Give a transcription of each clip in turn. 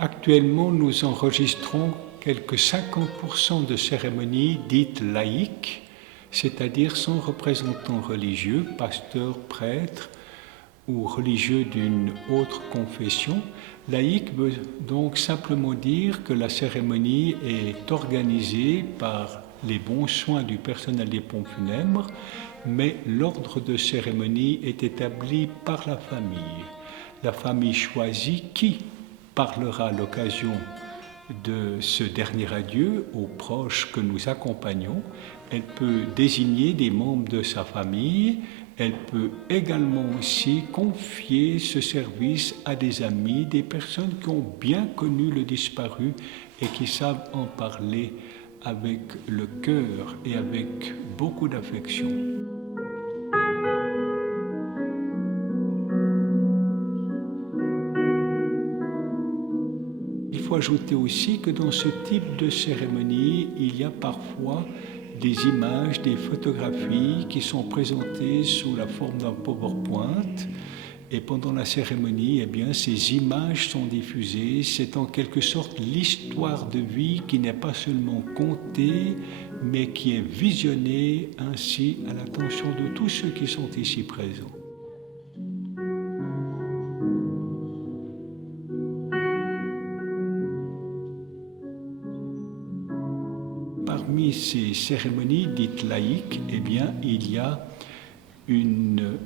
Actuellement, nous enregistrons quelques 50% de cérémonies dites laïques, c'est-à-dire sans représentant religieux, pasteur, prêtre ou religieux d'une autre confession. Laïque veut donc simplement dire que la cérémonie est organisée par les bons soins du personnel des pompes funèbres, mais l'ordre de cérémonie est établi par la famille. La famille choisit qui parlera à l'occasion de ce dernier adieu aux proches que nous accompagnons. Elle peut désigner des membres de sa famille. Elle peut également aussi confier ce service à des amis, des personnes qui ont bien connu le disparu et qui savent en parler avec le cœur et avec beaucoup d'affection. Il faut ajouter aussi que dans ce type de cérémonie, il y a parfois des images, des photographies qui sont présentées sous la forme d'un PowerPoint. Et pendant la cérémonie, ces images sont diffusées. C'est en quelque sorte l'histoire de vie qui n'est pas seulement contée, mais qui est visionnée ainsi à l'attention de tous ceux qui sont ici présents. Parmi ces cérémonies dites laïques, il y a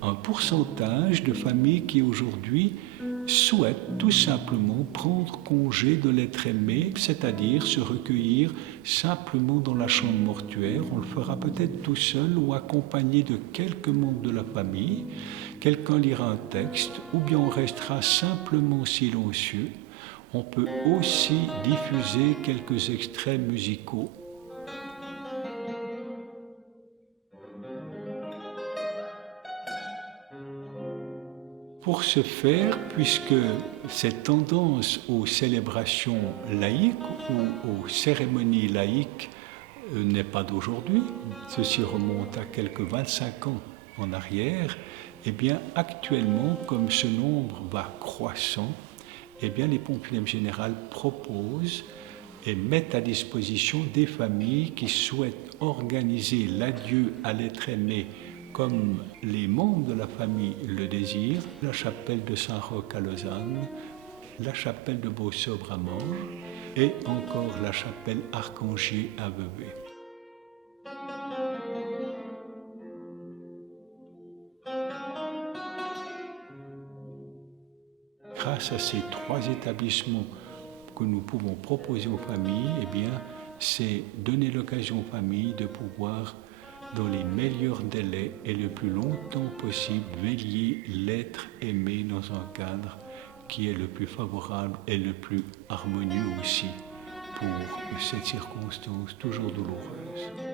un pourcentage de familles qui aujourd'hui souhaitent tout simplement prendre congé de l'être aimé, c'est-à-dire se recueillir simplement dans la chambre mortuaire. On le fera peut-être tout seul ou accompagné de quelques membres de la famille. Quelqu'un lira un texte ou bien on restera simplement silencieux. On peut aussi diffuser quelques extraits musicaux. Pour ce faire, puisque cette tendance aux célébrations laïques ou aux cérémonies laïques n'est pas d'aujourd'hui, ceci remonte à quelques 25 ans en arrière, actuellement, comme ce nombre va croissant, les pompes funèbres générales proposent et mettent à disposition des familles qui souhaitent organiser l'adieu à l'être aimé comme les membres de la famille le désirent, la chapelle de Saint-Roch à Lausanne, la chapelle de Beausobre à Morges et encore la chapelle Archangier à Vevey. Grâce à ces trois établissements que nous pouvons proposer aux familles, c'est donner l'occasion aux familles de pouvoir, dans les meilleurs délais et le plus longtemps possible, veiller l'être aimé dans un cadre qui est le plus favorable et le plus harmonieux aussi pour cette circonstance toujours douloureuse.